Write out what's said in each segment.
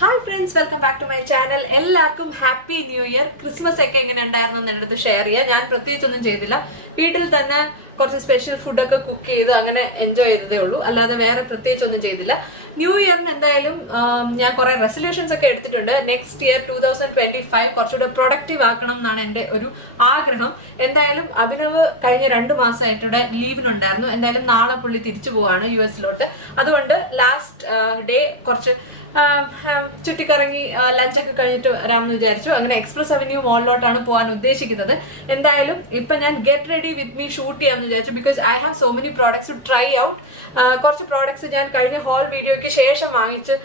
Hi friends, welcome back to my channel. എല്ലാവർക്കും happy new year. Christmas ഒക്കെ എങ്ങനെ ഉണ്ടായിരുന്നു എന്ന് എൻ്റെ അടുത്ത് ഷെയർ ചെയ്യുക. ഞാൻ പ്രത്യേകിച്ചൊന്നും ചെയ്തില്ല, വീട്ടിൽ തന്നെ കുറച്ച് സ്പെഷ്യൽ ഫുഡൊക്കെ കുക്ക് ചെയ്ത് അങ്ങനെ എൻജോയ് ചെയ്തതേ ഉള്ളൂ, അല്ലാതെ വേറെ പ്രത്യേകിച്ചൊന്നും ചെയ്തില്ല. ന്യൂ ഇയറിന് എന്തായാലും ഞാൻ കുറേ റെസൊല്യൂഷൻസ് ഒക്കെ എടുത്തിട്ടുണ്ട്. നെക്സ്റ്റ് ഇയർ 2025 കുറച്ചുകൂടെ പ്രൊഡക്റ്റീവ് ആക്കണം എന്നാണ് എൻ്റെ ഒരു ആഗ്രഹം. എന്തായാലും അഭിനവ് കഴിഞ്ഞ 2 മാസമായിട്ടിവിടെ ലീവിനുണ്ടായിരുന്നു. എന്തായാലും നാളെ പുള്ളി തിരിച്ചു പോവാണ് US-ലോട്ട്. അതുകൊണ്ട് ലാസ്റ്റ് ഡേ കുറച്ച് ചുറ്റിക്കറങ്ങി ലഞ്ചൊക്കെ കഴിഞ്ഞിട്ട് വരാമെന്ന് വിചാരിച്ചു. അങ്ങനെ എക്സ്പ്രസ് അവന്യൂ മോളിലോട്ടാണ് പോകാൻ ഉദ്ദേശിക്കുന്നത്. എന്തായാലും ഇപ്പൊ ഞാൻ get ready with me shoot ചെയ്യാമെന്ന് വിചാരിച്ചു. Because I have so many products to try out. കുറച്ച് പ്രോഡക്ട്സ് ഞാൻ കഴിഞ്ഞ ഹോൾ വീഡിയോയ്ക്ക് ശേഷം വാങ്ങിച്ച്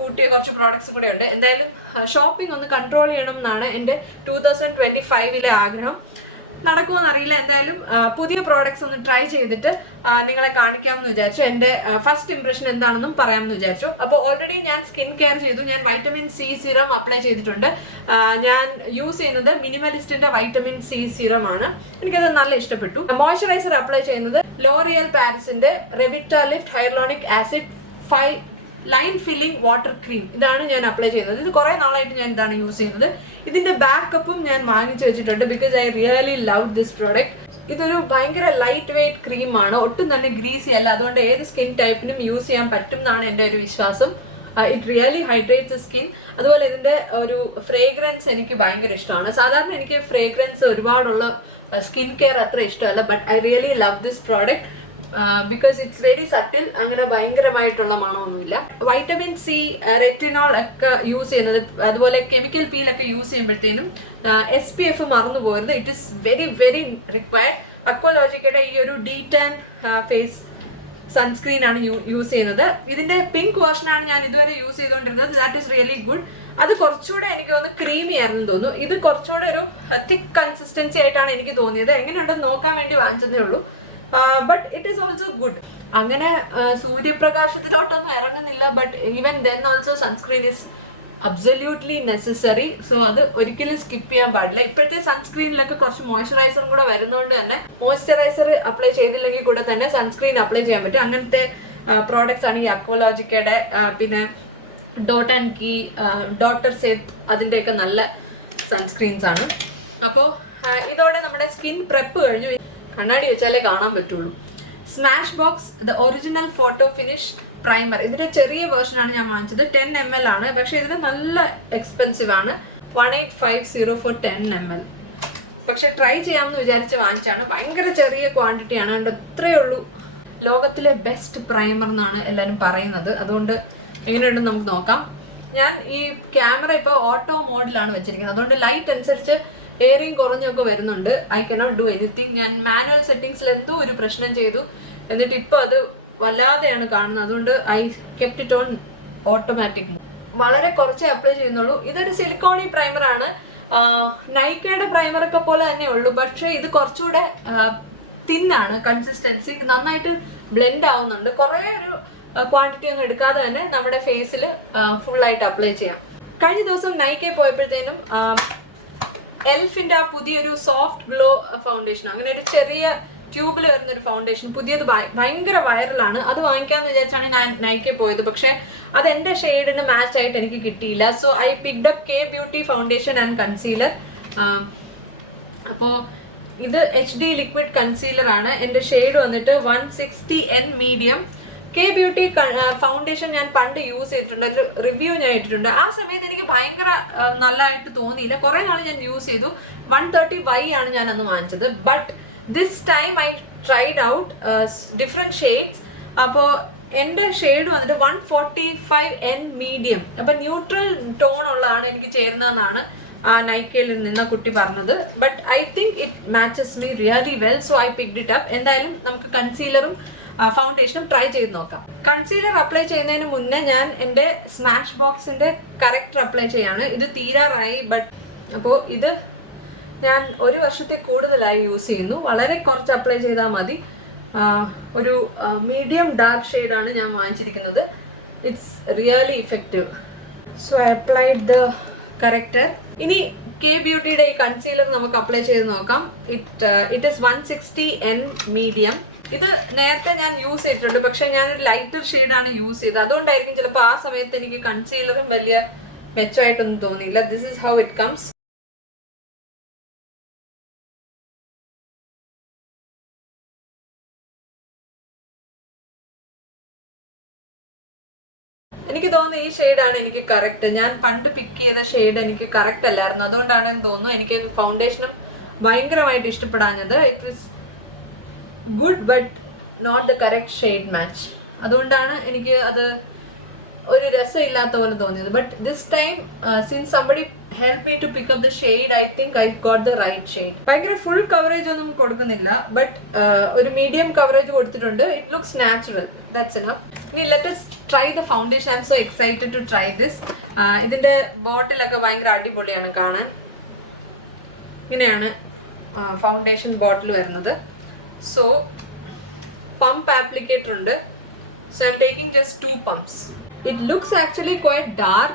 കൂട്ടിയ കുറച്ച് പ്രോഡക്ട്സ് കൂടെ ഉണ്ട്. എന്തായാലും ഷോപ്പിംഗ് ഒന്ന് കൺട്രോൾ ചെയ്യണം എന്നാണ് എൻ്റെ 2025 ആഗ്രഹം. നടക്കുമെന്ന് അറിയില്ല. എന്തായാലും പുതിയ പ്രോഡക്ട്സ് ഒന്ന് ട്രൈ ചെയ്തിട്ട് നിങ്ങളെ കാണിക്കാമെന്ന് വിചാരിച്ചു. എൻ്റെ ഫസ്റ്റ് ഇംപ്രഷൻ എന്താണെന്നും പറയാമെന്ന് വിചാരിച്ചു. അപ്പോൾ ഓൾറെഡി ഞാൻ സ്കിൻ കെയർ ചെയ്തു. ഞാൻ വൈറ്റമിൻ സി സിറം അപ്ലൈ ചെയ്തിട്ടുണ്ട്. ഞാൻ യൂസ് ചെയ്യുന്നത് മിനിമലിസ്റ്റിന്റെ വൈറ്റമിൻ സി സിറം ആണ്. എനിക്കത് നല്ല ഇഷ്ടപ്പെട്ടു. മോയ്സ്ചറൈസർ അപ്ലൈ ചെയ്യുന്നത് ലോറിയൽ പാരിസിന്റെ Revita lift hyaluronic acid 5 line filling water cream. ഇതാണ് ഞാൻ അപ്ലൈ ചെയ്യുന്നത്. ഇത് കുറെ നാളായിട്ട് ഞാൻ ഇതാണ് യൂസ് ചെയ്യുന്നത്. ഇതിന്റെ ബാക്കപ്പും ഞാൻ വാങ്ങിച്ചു വെച്ചിട്ടുണ്ട്. Because I really love this product. ഇതൊരു ഭയങ്കര ലൈറ്റ് വെയ്റ്റ് ക്രീമാണ്, ഒട്ടും തന്നെ ഗ്രീസി അല്ല. അതുകൊണ്ട് ഏത് സ്കിൻ ടൈപ്പിനും യൂസ് ചെയ്യാൻ പറ്റും എന്നാണ് എൻ്റെ ഒരു വിശ്വാസം. It really hydrates skin. അതുപോലെ ഇതിന്റെ ഒരു ഫ്രേഗ്രൻസ് എനിക്ക് ഭയങ്കര ഇഷ്ടമാണ്. സാധാരണ എനിക്ക് ഫ്രേഗ്രൻസ് ഒരുപാടുള്ള സ്കിൻ കെയർ അത്ര ഇഷ്ടമല്ല. But I really love this product because it's very subtle. അങ്ങനെ ഭയങ്കരമായിട്ടുള്ള മണമൊന്നുമില്ല. വൈറ്റമിൻ സി, റെറ്റിനോൾ ഒക്കെ യൂസ് ചെയ്യുന്നത്, അതുപോലെ കെമിക്കൽ പീൽ ഒക്കെ യൂസ് ചെയ്യുമ്പോഴത്തേനും SPF മറന്നു പോകരുത്. It is very very required. അക്വലോജിക്കയുടെ ഈ ഒരു D10 ഫേസ് സൺസ്ക്രീൻ ആണ് യൂസ് ചെയ്യുന്നത്. ഇതിന്റെ പിങ്ക് വേർഷനാണ് ഞാൻ ഇതുവരെ യൂസ് ചെയ്തുകൊണ്ടിരുന്നത്. That is really good. അത് കുറച്ചുകൂടെ എനിക്ക് തോന്നുന്നു ക്രീമി ആണെന്ന് തോന്നുന്നു. ഇത് കുറച്ചുകൂടെ ഒരു തിക്ക് കൺസിസ്റ്റൻസി ആയിട്ടാണ് എനിക്ക് തോന്നിയത്. എങ്ങനെയുണ്ടെന്ന് നോക്കാൻ വേണ്ടി വാങ്ങിച്ചതേ ഉള്ളൂ. But it is also good. അങ്ങനെ സൂര്യപ്രകാശത്തിലോട്ടൊന്നും ഇറങ്ങുന്നില്ല. But even then also sunscreen is absolutely necessary. So അത് ഒരിക്കലും സ്കിപ്പ് ചെയ്യാൻ പാടില്ല. ഇപ്പോഴത്തെ സൺസ്ക്രീനിലൊക്കെ കുറച്ച് മോയ്സ്ചറൈസറും കൂടെ വരുന്നതുകൊണ്ട് തന്നെ മോയ്സ്ചറൈസർ അപ്ലൈ ചെയ്തില്ലെങ്കിൽ കൂടെ തന്നെ സൺസ്ക്രീൻ അപ്ലൈ ചെയ്യാൻ പറ്റും. അങ്ങനത്തെ പ്രോഡക്ട്സ് ആണ് ഈ അക്വലോജിക്കയുടെ, പിന്നെ dot and key, doctor Sheth's, അതിൻ്റെയൊക്കെ നല്ല സൺസ്ക്രീൻസ് ആണ്. അപ്പോൾ ഇതോടെ നമ്മുടെ സ്കിൻ പ്രെപ്പ് കഴിഞ്ഞു. കണ്ണാടി വെച്ചാലേ കാണാൻ പറ്റുള്ളൂ. Smash box the original photo finish primer. ഇതിന്റെ ചെറിയ വേർഷനാണ് ഞാൻ വാങ്ങിച്ചത്. 10 ml ആണ്. പക്ഷെ ഇതിന് നല്ല എക്സ്പെൻസീവ് ആണ്. 1850 for 10 ml. പക്ഷെ ട്രൈ ചെയ്യാമെന്ന് വിചാരിച്ച് വാങ്ങിച്ചാണ്. ഭയങ്കര ചെറിയ ക്വാണ്ടിറ്റി ആണ്. അതുകൊണ്ട് ഇത്രയേ ഉള്ളൂ. ലോകത്തിലെ ബെസ്റ്റ് പ്രൈമർ എന്നാണ് എല്ലാവരും പറയുന്നത്. അതുകൊണ്ട് എങ്ങനെയുണ്ടെന്ന് നമുക്ക് നോക്കാം. ഞാൻ ഈ ക്യാമറ ഇപ്പോൾ ഓട്ടോ മോഡിലാണ് വെച്ചിരിക്കുന്നത്. അതുകൊണ്ട് ലൈറ്റ് അനുസരിച്ച് എയറിങ് കുറഞ്ഞൊക്കെ വരുന്നുണ്ട്. I cannot do anything. ഞാൻ മാനുവൽ സെറ്റിംഗ്സിൽ എന്തോ ഒരു പ്രശ്നം ചെയ്തു, എന്നിട്ട് ഇപ്പോൾ അത് വല്ലാതെയാണ് കാണുന്നത്. അതുകൊണ്ട് I kept it on automatic. വളരെ കുറച്ചേ അപ്ലൈ ചെയ്യുന്നുള്ളൂ. ഇതൊരു സിലിക്കോണി പ്രൈമർ ആണ്. നൈക്കയുടെ പ്രൈമറൊക്കെ പോലെ തന്നെ ഉള്ളൂ. പക്ഷേ ഇത് കുറച്ചുകൂടെ തിന്നാണ്. കൺസിസ്റ്റൻസി നന്നായിട്ട് ബ്ലെൻഡ് ആവുന്നുണ്ട്. കുറേ ഒരു ക്വാണ്ടിറ്റി ഒന്നും എടുക്കാതെ തന്നെ നമ്മുടെ ഫേസിൽ ഫുള്ളായിട്ട് അപ്ലൈ ചെയ്യാം. കഴിഞ്ഞ ദിവസം നൈക്കയിൽ പോയപ്പോഴത്തേനും എൽഫിന്റെ ആ പുതിയൊരു സോഫ്റ്റ് ഗ്ലോ ഫൗണ്ടേഷൻ, അങ്ങനെ ഒരു ചെറിയ ട്യൂബിൽ വരുന്ന ഒരു ഫൗണ്ടേഷൻ, പുതിയത് ഭയങ്കര വൈറലാണ്. അത് വാങ്ങിക്കാമെന്ന് വിചാരിച്ചാണ് ഞാൻ നൈക്കയിൽ പോയത്. പക്ഷെ അത് എൻ്റെ ഷെയ്ഡിന് മാച്ച് ആയിട്ട് എനിക്ക് കിട്ടിയില്ല. So I picked up K Beauty foundation and concealer. അപ്പോൾ ഇത് HD ലിക്വിഡ് കൺസീലർ ആണ്. എൻ്റെ ഷെയ്ഡ് വന്നിട്ട് 160N medium. K Beauty foundation ഞാൻ പണ്ട് യൂസ് ചെയ്തിട്ടുണ്ട്. ഒരു റിവ്യൂ ഞാൻ ഇട്ടിട്ടുണ്ട്. ആ സമയത്ത് എനിക്ക് ഭയങ്കര നല്ലതായിട്ട് തോന്നിയില്ല. കുറെ നാൾ ഞാൻ യൂസ് ചെയ്തു. 130Y ആണ് ഞാൻ അന്ന് വാങ്ങിച്ചത്. But this time I tried out different shades. അപ്പോൾ എൻ്റെ ഷെയ്ഡ് വന്നിട്ട് 145N മീഡിയം. അപ്പം ന്യൂട്രൽ ടോൺ ഉള്ളതാണ് എനിക്ക് ചേരുന്നതെന്നാണ് നൈക്കയിൽ നിന്ന് കുട്ടി പറഞ്ഞത്. But I think it matches me really well. So I picked it up. എന്തായാലും നമുക്ക് കൺസീലറും ഫൗണ്ടേഷനും ട്രൈ ചെയ്ത് നോക്കാം. കൺസീലർ അപ്ലൈ ചെയ്യുന്നതിന് മുന്നേ ഞാൻ എൻ്റെ സ്മാഷ് ബോക്സിന്റെ കറക്റ്റർ അപ്ലൈ ചെയ്യാണ്. ഇത് തീരാറായി. ബട്ട് അപ്പോൾ ഇത് ഞാൻ 1 വർഷത്തെ കൂടുതലായി യൂസ് ചെയ്യുന്നു. വളരെ കുറച്ച് അപ്ലൈ ചെയ്താൽ മതി. ഒരു മീഡിയം ഡാർക്ക് ഷെയ്ഡാണ് ഞാൻ വാങ്ങിച്ചിരിക്കുന്നത്. It's really effective. So I applied the corrector. ഇനി K Beautyയുടെ ഈ കൺസീലർ നമുക്ക് അപ്ലൈ ചെയ്ത് നോക്കാം. It is 160N medium. ഇത് നേരത്തെ ഞാൻ യൂസ് ചെയ്തിട്ടുണ്ട്, പക്ഷെ ഞാനൊരു ലൈറ്റർ ഷെയ്ഡാണ് യൂസ് ചെയ്തത്. അതുകൊണ്ടായിരിക്കും ചിലപ്പോൾ ആ സമയത്ത് എനിക്ക് കൺസീലറും വലിയ മെച്ചമായിട്ടൊന്നും തോന്നിയില്ല. This is how it comes. എനിക്ക് തോന്നുന്നു ഈ ഷെയ്ഡാണ് എനിക്ക് കറക്റ്റ്. ഞാൻ പണ്ട് പിക്ക് ചെയ്ത ഷെയ്ഡ് എനിക്ക് കറക്റ്റ് അല്ലായിരുന്നു. അതുകൊണ്ടാണെന്ന് തോന്നുന്നു എനിക്ക് ഫൗണ്ടേഷനും ഭയങ്കരമായിട്ട് ഇഷ്ടപ്പെടാഞ്ഞത്. It was good but not the correct shade match. അതുകൊണ്ടാണ് എനിക്ക് അത് ഒരു രസമില്ലാത്ത പോലെ തോന്നിയത്. But this time since somebody help me to pick up the shade, I think I got the right shade. ഭയങ്കര ഫുൾ കവറേജ് ഒന്നും കൊടുക്കുന്നില്ല, ബട്ട് ഒരു മീഡിയം കവറേജ് കൊടുത്തിട്ടുണ്ട്. It looks natural. That's enough. ഇനി let us try the foundation. I am so excited to try this. ഇതിന്റെ ബോട്ടിലൊക്കെ ഭയങ്കര അടിപൊളിയാണ് കാണാൻ. ഇങ്ങനെയാണ് ഫൗണ്ടേഷൻ ബോട്ടിൽ വരുന്നത്. സോ പമ്പ് ആപ്ലിക്കേറ്റർ ഉണ്ട്. So I'm taking just 2 pumps. It looks actually quite dark.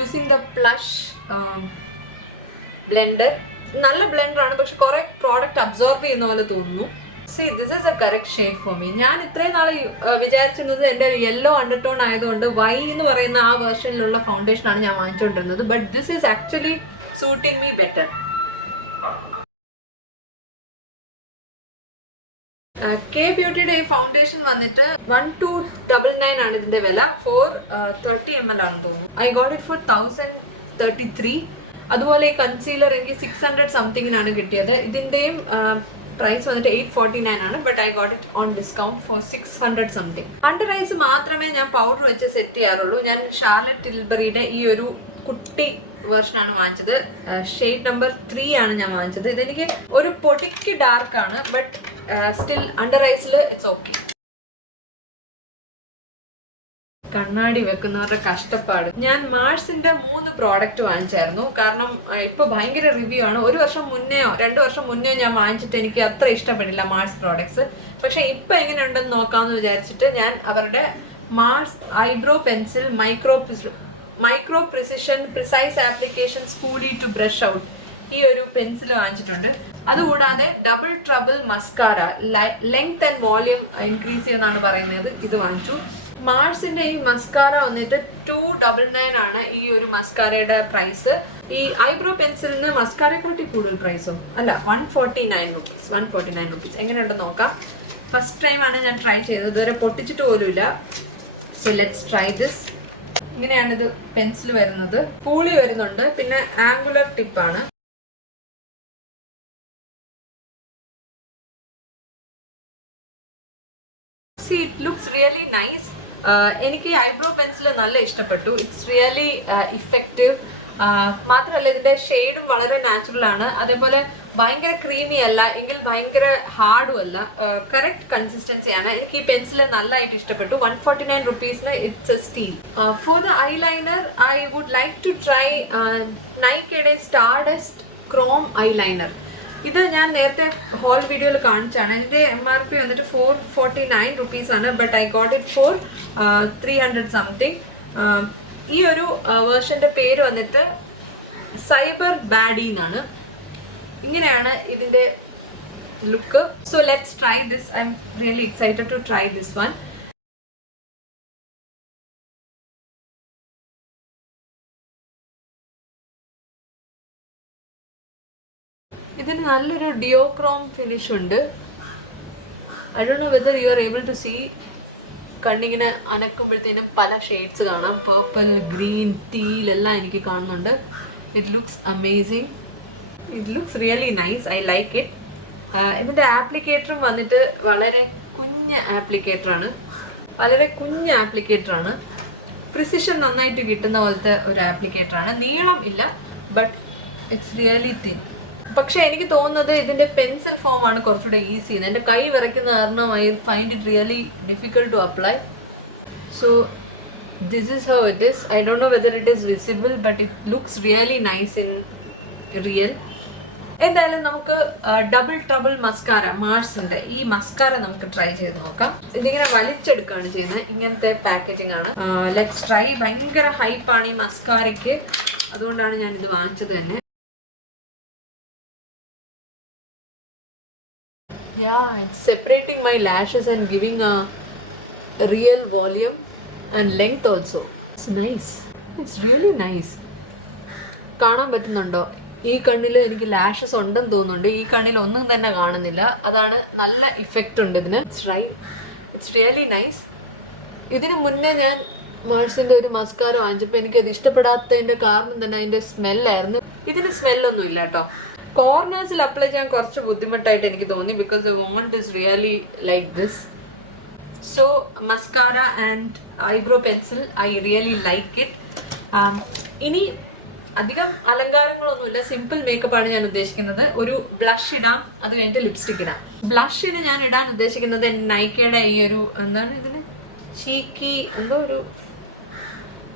Using the Plush blender. നല്ല ബ്ലെൻഡർ ആണ്, പക്ഷെ കുറെ പ്രോഡക്റ്റ് അബ്സോർബ് ചെയ്യുന്ന പോലെ തോന്നുന്നു. See, this is a correct shade for me. ഞാൻ ഇത്രയും നാൾ വിചാരിച്ചിരുന്നത് എൻ്റെ യെല്ലോ അണ്ടർടോൺ ആയതുകൊണ്ട് വൈ എന്ന് പറയുന്ന ആ വേർഷനിലുള്ള ഫൗണ്ടേഷൻ ആണ് ഞാൻ വാങ്ങിച്ചുകൊണ്ടിരുന്നത്. But this is actually suiting me better. K ബ്യൂട്ടിയുടെ ഈ ഫൗണ്ടേഷൻ വന്നിട്ട് 1299 ആണ് ഇതിന്റെ വില. 430 ml ആണെന്ന് തോന്നുന്നു. I got it for 1033. അതുപോലെ ഈ കൺസീലർ എനിക്ക് 600 സംതിങ്ങിനാണ് കിട്ടിയത്. ഇതിന്റെയും പ്രൈസ് വന്നിട്ട് 849 ആണ്. But I got it on discount for 600 something. Under eyes മാത്രമേ ഞാൻ പൗഡർ വെച്ച് സെറ്റ് ചെയ്യാറുള്ളൂ. ഞാൻ ഷാർലറ്റ് ടിൽബറിയുടെ ഈ ഒരു കുട്ടി വേർഷനാണ് വാങ്ങിച്ചത്. ഷെയ്ഡ് നമ്പർ 3 ആണ് ഞാൻ വാങ്ങിച്ചത്. ഇതെനിക്ക് ഒരു പൊടിക്ക് ഡാർക്ക് ആണ്, ബട്ട് സ്റ്റിൽ അണ്ടർ ഐസിൽ ഇറ്റ്സ് ഓക്കെ. കണ്ണാടി വെക്കുന്നവരുടെ കഷ്ടപ്പാട്. ഞാൻ മാർസിന്റെ 3 പ്രോഡക്റ്റ് വാങ്ങിച്ചായിരുന്നു. കാരണം ഇപ്പൊ ഭയങ്കര റിവ്യൂ ആണ്. 1 വർഷം മുന്നെയോ 2 വർഷം മുന്നെയോ ഞാൻ വാങ്ങിച്ചിട്ട് എനിക്ക് അത്ര ഇഷ്ടപ്പെട്ടില്ല മാർസ് പ്രോഡക്ട്സ്. പക്ഷെ ഇപ്പൊ എങ്ങനെയുണ്ടെന്ന് നോക്കാമെന്ന് വിചാരിച്ചിട്ട് ഞാൻ അവരുടെ Mars eyebrow pencil micro precision precise application spoolie to brush out ഈ ഒരു പെൻസിൽ വാങ്ങിച്ചിട്ടുണ്ട്. അതുകൂടാതെ double trouble mascara length and volume increase ചെയ്യുന്നതാണ് പറയുന്നത്. ഇത് വാങ്ങിച്ചു. മാർസിന്റെ ഈ മസ്കാര വന്നിട്ട് 299 ആണ് ഈ ഒരു മസ്കാരയുടെ പ്രൈസ്. ഈ ഐബ്രോ പെൻസിലിന് മസ്കാരയെക്കാട്ടി കൂടുതൽ പ്രൈസോ അല്ല, 149 റുപ്പീസ്. എങ്ങനെയുണ്ടെന്ന് നോക്കാം. ഫസ്റ്റ് ടൈം ആണ് ഞാൻ ട്രൈ ചെയ്തത്. ഇതുവരെ പൊട്ടിച്ചിട്ട് പോലുമില്ല. So let's try this. ഇങ്ങനെയാണ് ഇത് പെൻസിൽ വരുന്നത്. പൂളി വരുന്നുണ്ട്, പിന്നെ ആംഗുലർ ടിപ്പാണ്. See, it looks really nice. എനിക്ക് ഐബ്രോ പെൻസിൽ നല്ല ഇഷ്ടപ്പെട്ടു. It's really effective. മാത്രമല്ല ഇതിന്റെ ഷെയ്ഡും വളരെ നാച്ചുറൽ ആണ്. അതേപോലെ ഭയങ്കര ക്രീമി അല്ല, എങ്കിൽ ഭയങ്കര ഹാർഡും അല്ല. കറക്റ്റ് കൺസിസ്റ്റൻസിയാണ്. എനിക്ക് ഈ പെൻസിൽ നല്ലതായിട്ട് ഇഷ്ടപ്പെട്ടു. 149 റുപ്പീസിന് it's a steal. For the eyeliner I would like to try നൈക്കയുടെ സ്റ്റാർഡസ്റ്റ് ക്രോം ഐലൈനർ. ഇത് ഞാൻ നേരത്തെ ഹോൾ വീഡിയോയിൽ കാണിച്ചാണ്. ഇതിന്റെ MRP വന്നിട്ട് 449 റുപ്പീസ് ആണ്. But I got it for 300 something. ഈ ഒരു വേർഷന്റെ പേര് വന്നിട്ട് സൈബർ ബാഡി എന്നാണ്. ഇങ്ങനെയാണ് ഇതിന്റെ look. So let's try this. I'm really excited to try this one. ഇതിന് നല്ലൊരു ഡിയോക്രോം ഫിനിഷ് ഉണ്ട്. I don't know whether you are able to see. കണ്ണിങ്ങനെ അനക്കുമ്പോഴത്തേനും പല ഷെയ്ഡ്സ് കാണാം. പർപ്പിൾ, ഗ്രീൻ, ടീൽ എല്ലാം എനിക്ക് കാണുന്നുണ്ട്. It looks amazing. It looks really nice. I like it. ഇതിൻ്റെ ആപ്ലിക്കേറ്ററും വന്നിട്ട് വളരെ കുഞ്ഞ ആപ്ലിക്കേറ്ററാണ്. പ്രിസിഷൻ നന്നായിട്ട് കിട്ടുന്ന പോലത്തെ ഒരു ആപ്ലിക്കേറ്ററാണ്. നീളം ഇല്ല, ബട്ട് ഇറ്റ്സ് റിയലി തിൻ. പക്ഷെ എനിക്ക് തോന്നുന്നത് ഇതിന്റെ പെൻസിൽ ഫോം ആണ് കുറച്ചുകൂടെ ഈസി ചെയ്യുന്നത്. എൻ്റെ കൈ വിറയ്ക്കുന്ന കാരണം I find it really difficult to apply. So this is how it is. I don't know whether it is visible, but it looks really nice in real. എന്തായാലും നമുക്ക് ഡബിൾ ട്രബിൾ മസ്കാര, മാർസിന്റെ ഈ mascara നമുക്ക് try ചെയ്ത് നോക്കാം. ഇതിങ്ങനെ വലിച്ചെടുക്കുകയാണ് ചെയ്യുന്നത്. ഇങ്ങനത്തെ packaging ആണ്. Let's try. ഭയങ്കര ഹൈപ്പാണ് ഈ മസ്കാരയ്ക്ക്. അതുകൊണ്ടാണ് ഞാൻ ഇത് വാങ്ങിച്ചത് തന്നെ. Yeah, it's separating my lashes and giving a real volume and length also. It's nice. It's really nice. കാണാൻ പറ്റുന്നുണ്ടോ? ഈ കണ്ണിൽ എനിക്ക് ലാഷസ് ഉണ്ടെന്ന് തോന്നുന്നുണ്ട്, ഈ കണ്ണിൽ ഒന്നും തന്നെ കാണുന്നില്ല. അതാണ്, നല്ല ഇഫക്റ്റ് ഉണ്ട് ഇതിന്. It's really nice. ഇതിന് മുന്നേ ഞാൻ മാർസിൻ്റെ ഒരു മസ്കാര വാങ്ങിച്ചപ്പോൾ എനിക്കത് ഇഷ്ടപ്പെടാത്തതിൻ്റെ കാരണം തന്നെ അതിൻ്റെ സ്മെല്ലായിരുന്നു. ഇതിന് സ്മെല്ലൊന്നും ഇല്ല കേട്ടോ. കോർണേഴ്സിൽ അപ്ലൈ ചെയ്യാൻ കുറച്ച് ബുദ്ധിമുട്ടായിട്ട് എനിക്ക് തോന്നി, because the want is really like this. So mascara and eyebrow pencil I really like it. ഇനി അധികം അലങ്കാരങ്ങളൊന്നുമില്ല, സിമ്പിൾ മേക്കപ്പ് ആണ് ഞാൻ ഉദ്ദേശിക്കുന്നത്. ഒരു ബ്ലഷ് ഇടാം, അത് കഴിഞ്ഞിട്ട് ലിപ്സ്റ്റിക് ഇടാം. ബ്ലഷിന് ഞാൻ ഇടാൻ ഉദ്ദേശിക്കുന്നത് നൈക്കയുടെ ഈ ഒരു, എന്താണ് ഇതിന്, ചീക്കി എന്തോ ഒരു,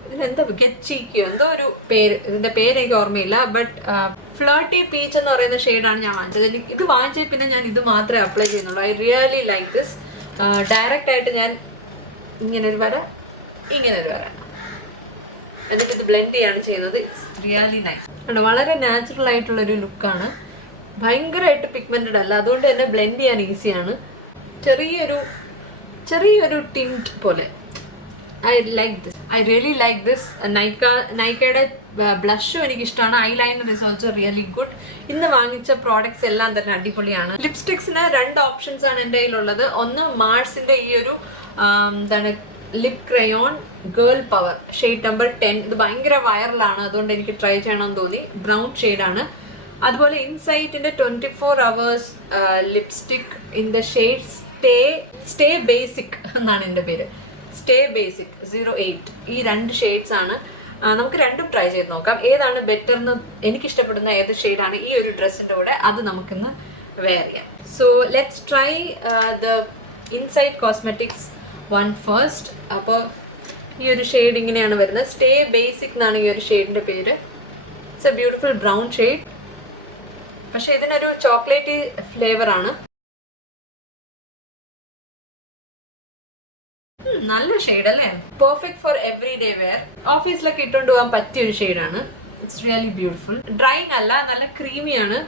ഇതിനെന്താ ഗെറ്റ് ചീക്കിയോ എന്തോ ഒരു പേര്, ഇതിന്റെ പേര് എനിക്ക് ഓർമ്മയില്ല. ബട്ട് ഫ്ലേർട്ടി പീച്ച് എന്ന് പറയുന്ന ഷെയ്ഡാണ് ഞാൻ വാങ്ങിച്ചത്. ഇത് വാങ്ങിച്ചത് പിന്നെ ഞാൻ ഇത് മാത്രമേ അപ്ലൈ ചെയ്യുന്നുള്ളൂ. I really like this. Direct ആയിട്ട് ഞാൻ ഇങ്ങനെ ഒരു വര, ഇങ്ങനെ ഒരു വര, എന്നിട്ട് ഇത് ബ്ലെൻഡ് ചെയ്യാണ് ചെയ്യുന്നത്. It's really nice. വളരെ നാച്ചുറൽ ആയിട്ടുള്ളൊരു ലുക്കാണ്, ഭയങ്കരമായിട്ട് പിഗ്മെന്റഡ് അല്ല, അതുകൊണ്ട് തന്നെ ബ്ലെൻഡ് ചെയ്യാൻ ഈസിയാണ്. ചെറിയൊരു ടിൻറ്റ് പോലെ. I like this. I really like this. നൈക്കയുടെ ബ്ലഷും എനിക്കിഷ്ടമാണ്. Eyeliner is also really good. ഇന്ന് വാങ്ങിച്ച പ്രോഡക്ട്സ് എല്ലാം തന്നെ അടിപൊളിയാണ്. ലിപ്സ്റ്റിക്സിന് 2 ഓപ്ഷൻസ് ആണ് എൻ്റെ കയ്യിലുള്ളത്. ഒന്ന് മാർസിന്റെ ഈ ഒരു എന്താണ് lip crayon girl power shade number 10. ഇത് ഭയങ്കര വൈറലാണ്, അതുകൊണ്ട് എനിക്ക് ട്രൈ ചെയ്യണമെന്ന് തോന്നി. ബ്രൗൺ ഷെയ്ഡാണ്. അതുപോലെ ഇൻസൈറ്റിന്റെ 24 hours lipstick in the shade stay basic എന്നാണ് എൻ്റെ പേര്. Stay basic 08. ഈ 2 ഷെയ്ഡ്സ് ആണ്. നമുക്ക് രണ്ടും ട്രൈ ചെയ്ത് നോക്കാം, ഏതാണ് ബെറ്റർ എന്ന്. എനിക്കിഷ്ടപ്പെടുന്ന ഏത് ഷെയ്ഡാണ് ഈ ഒരു ഡ്രസ്സിൻ്റെ കൂടെ, അത് നമുക്കിന്ന് വെയർ ചെയ്യാം. So let's try the insight cosmetics one first. അപ്പോൾ ഈ ഒരു ഷെയ്ഡ് ഇങ്ങനെയാണ് വരുന്നത്. സ്റ്റേ ബേസിക് എന്നാണ് ഈ ഒരു ഷെയ്ഡിൻ്റെ പേര്. It's a beautiful brown shade, പക്ഷെ ഇതിനൊരു ചോക്ലേറ്റി ഫ്ലേവർ ആണ്. നല്ല ഷെയ്ഡ് അല്ലേ? Perfect for every day wear. ഓഫീസിലൊക്കെ ഇട്ടുകൊണ്ട് പോകാൻ പറ്റിയ ഒരു ഷെയ്ഡാണ്. It's really beautiful. ഡ്രൈങ് അല്ല, നല്ല ക്രീമിയാണ്.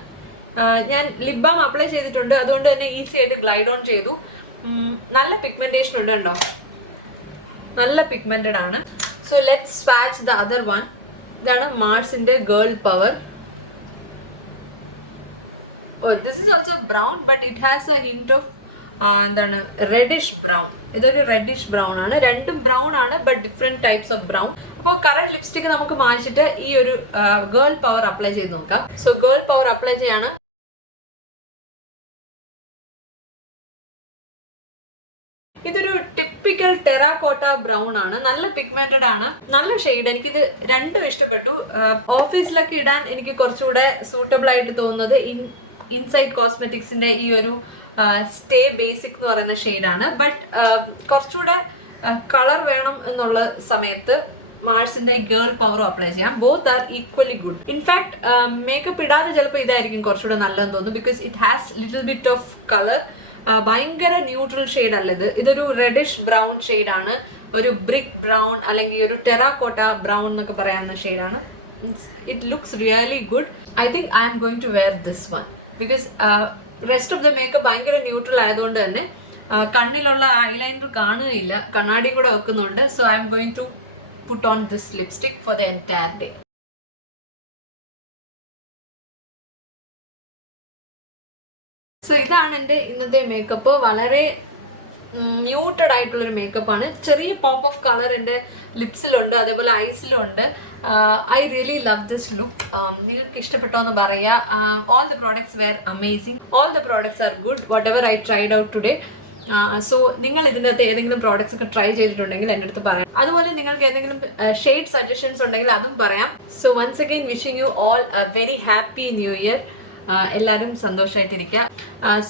ഞാൻ ലിപ് ബാം അപ്ലൈ ചെയ്തിട്ടുണ്ട്, അതുകൊണ്ട് തന്നെ ഈസി ആയിട്ട് ഗ്ലൈഡ് ഓൺ ചെയ്തു. നല്ല പിഗ്മെന്റേഷൻ ഉണ്ട് കേട്ടോ, നല്ല പിഗ്മെന്റഡ് ആണ്. So let's swatch the other one. ഇതാണ് മാർസിന്റെ girl power. This is also brown, but it has a hint of എന്താണ് റെഡിഷ് ബ്രൗൺ. ഇതൊരു റെഡിഷ് ബ്രൗൺ ആണ്. രണ്ടും ബ്രൗൺ ആണ്, but different types of brown. അപ്പോൾ കറന്റ് ലിപ്സ്റ്റിക് നമുക്ക് മാറ്റിയിട്ട് ഈ ഒരു ഗേൾ പവർ അപ്ലൈ ചെയ്ത് നോക്കാം. സോ ഗേൾ പവർ അപ്ലൈ ചെയ്യാണ്. ഇതൊരു ടിപ്പിക്കൽ ടെറാക്കോട്ട ബ്രൗൺ ആണ്. നല്ല പിഗ്മെന്റഡ് ആണ്, നല്ല ഷെയ്ഡ്. എനിക്കിത് രണ്ടും ഇഷ്ടപ്പെട്ടു. ഓഫീസിലൊക്കെ ഇടാൻ എനിക്ക് കുറച്ചുകൂടെ സൂട്ടബിൾ ആയിട്ട് തോന്നുന്നത് ഇൻസൈഡ് കോസ്മെറ്റിക്സിന്റെ ഈ ഒരു സ്റ്റേ ബേസിക് എന്ന് പറയുന്ന ഷെയ്ഡാണ്. ബട്ട് കുറച്ചുകൂടെ കളർ വേണം എന്നുള്ള സമയത്ത് മാർസിന്റെ ഗേൾ പവറും അപ്ലൈ ചെയ്യാം. Both are equally good. In fact makeup ഇടാതെ ചിലപ്പോൾ ഇതായിരിക്കും കുറച്ചുകൂടെ നല്ലതെന്ന് തോന്നുന്നു, because it has little bit of colour. ഭയങ്കര ന്യൂട്രൽ ഷെയ്ഡ് അല്ല ഇത്. ഇതൊരു റെഡിഷ് ബ്രൗൺ ഷെയ്ഡാണ്, ഒരു ബ്രിക്ക് ബ്രൗൺ അല്ലെങ്കിൽ ഒരു ടെറാക്കോട്ട ബ്രൗൺ എന്നൊക്കെ പറയാവുന്ന ഷെയ്ഡാണ്. It looks really good. I think I'm going to wear this one, because rest of the makeup ഭയങ്കര ന്യൂട്രൽ ആയതുകൊണ്ട് തന്നെ കണ്ണിലുള്ള ഐലൈനർ കാണുകയില്ല, കണ്ണാടി കൂടെ വെക്കുന്നുണ്ട്. So I'm going to put on this lipstick for the entire day. So ഇതാണ് എൻ്റെ ഇന്നത്തെ മേക്കപ്പ്. വളരെ മ്യൂട്ടഡ് ആയിട്ടുള്ളൊരു മേക്കപ്പാണ്. ചെറിയ പോപ്പ് ഓഫ് കളർ എൻ്റെ ലിപ്സിലുണ്ട്, അതേപോലെ ഐസിലുണ്ട്. I really love this look. നിങ്ങൾക്ക് ഇഷ്ടപ്പെട്ടോ എന്ന് പറയുക. All the products were amazing. All the products are good, whatever I tried out today. So നിങ്ങൾ ഇതിനകത്ത് ഏതെങ്കിലും പ്രോഡക്ട്സ് ഒക്കെ ട്രൈ ചെയ്തിട്ടുണ്ടെങ്കിൽ എൻ്റെ അടുത്ത് പറയാം. അതുപോലെ നിങ്ങൾക്ക് ഏതെങ്കിലും ഷെയ്ഡ് സജഷൻസ് ഉണ്ടെങ്കിൽ അതും പറയാം. So once again wishing you all a very happy new year. എല്ലാവരും സന്തോഷമായിട്ടിരിക്കുക.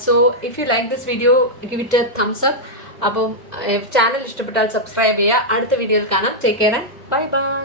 So if you like this video give it a thumbs up. അപ്പം ചാനൽ ഇഷ്ടപ്പെട്ടാൽ സബ്സ്ക്രൈബ് ചെയ്യുക. അടുത്ത വീഡിയോയിൽ കാണാം. Take care and bye by.